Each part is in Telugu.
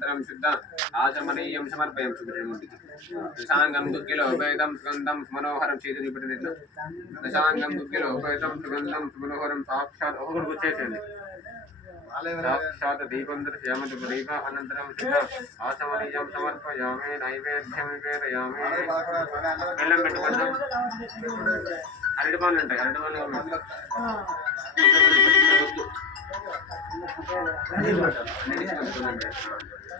అనంతరం శుద్ధ ఆచమనీయం సమర్పయం సుబ్రహ్మణ్యుడికి దశాంగం దుఃఖిలో ఉపేతం సుగంధం మనోహరం చేతి ఇట్లా దశాంగం దుఃఖిలో ఉపేతం సుగంధం సుమనోహరం సాక్షాత్ ఒకరికి వచ్చేసేయండి సాక్షాత్ దీపం దర్శయామి దీప అనంతరం శుద్ధ ఆచమనీయం సమర్పయామి నైవేద్యం నివేదయామి బెల్లం పెట్టుకుందాం అరటి పనులు ఉంటాయి అరటి పనులు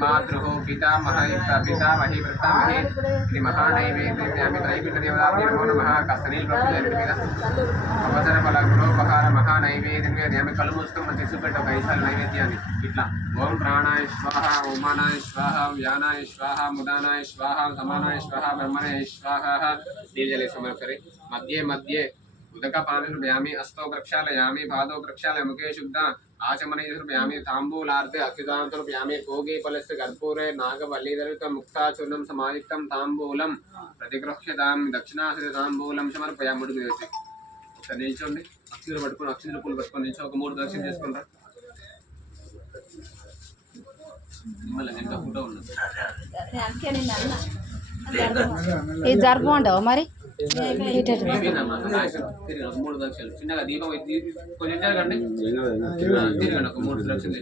మాతృ పితామహ పితామహి ప్రతామహి ఇది మహానైవేద్యామి నైవేద్యదేవతాభ్యో నమో నమః కస్తనీల్ ప్రభుత్వ అవసర ఫల గుణోపహార మహానైవేద్యం ఆమె కళ్ళు మూసుకొని మనం తీసుకుంటే ఒక ఐదు నైవేద్యాన్ని ఇట్లా ఓం ప్రాణాయ స్వాహ ఉమానాయ స్వాహ వ్యానాయ స్వాహ ముదానాయ స్వాహ సమానాయ స్వాహ బ్రహ్మణాయ స్వాహ నీళ్ళు సమర్పరి మధ్యే మధ్యే ఉదకపానిర్భయామి అస్తో ప్రక్షాళయామి పాదో ప్రక్షాళయ ముఖే శుద్ధ ఆచమనీర్భయామి తాంబూలార్ధే అత్యుదాంతర్భయామి భోగే గర్పూరే కర్పూరే నాగవల్లీధరిత ముక్తాచూర్ణం సమాయుక్తం తాంబూలం ప్రతిగృహ్యతాం దక్షిణాశ్రిత తాంబూలం సమర్పయామి ముడుగు వేసి ఒకసారి నిల్చోండి. అక్షితులు పట్టుకొని అక్షితులు పూలు పట్టుకొని నిల్చో ఒక మూడు దర్శనం చేసుకుంటారా మళ్ళీ ఇంకా ఫోటో మరి? మూడు లక్షలు చిన్నగా దీపం ఎత్తి కొంచెం తిరగండి ఒక మూడు లక్షలు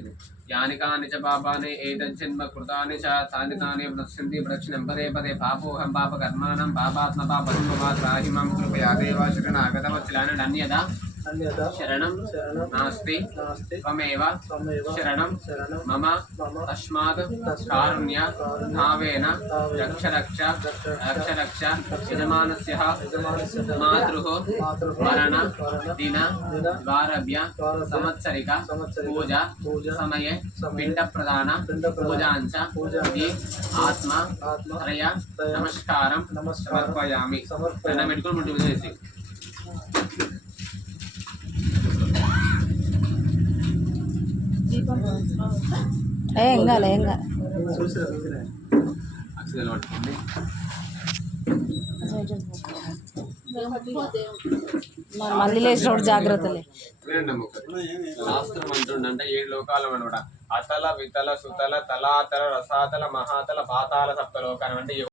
యాని నిజ పాపాని ఏతన్మ కృతాని చ తాని తాని పదే పదే పాపోహం పాప కర్మాణం పాపాత్మ పాపి మాం కృపయా దేవా శరణ ఆగతవత్సలాని అన్యదా अन्यथा शरणं। नास्ति। त्वमेव। शरणं। मम। तस्मात् कारुण्य। भावेन। रक्ष रक्ष रक्ष रक्ष यजमानस्यः। मातुः। मरण दिन। द्वारभ्य। संवत्सरिक। पूजा। समये। पिण्डप्रदान। पूजाञ्च। इति आत्मा। त्रय। नमस्कारं। समर्पयामि। समर्पयामि। ఏం కాలే కాలే. మరి మళ్ళీ లేచినప్పుడు జాగ్రత్తలే. వినండి అమ్మ ఒకసారి. శాస్త్రం అంటుండంటే ఏడు లోకాలు అనమాట అతల వితల సుతల తలాతల రసాతల మహాతల పాతాల సప్త లోకాలు అంటే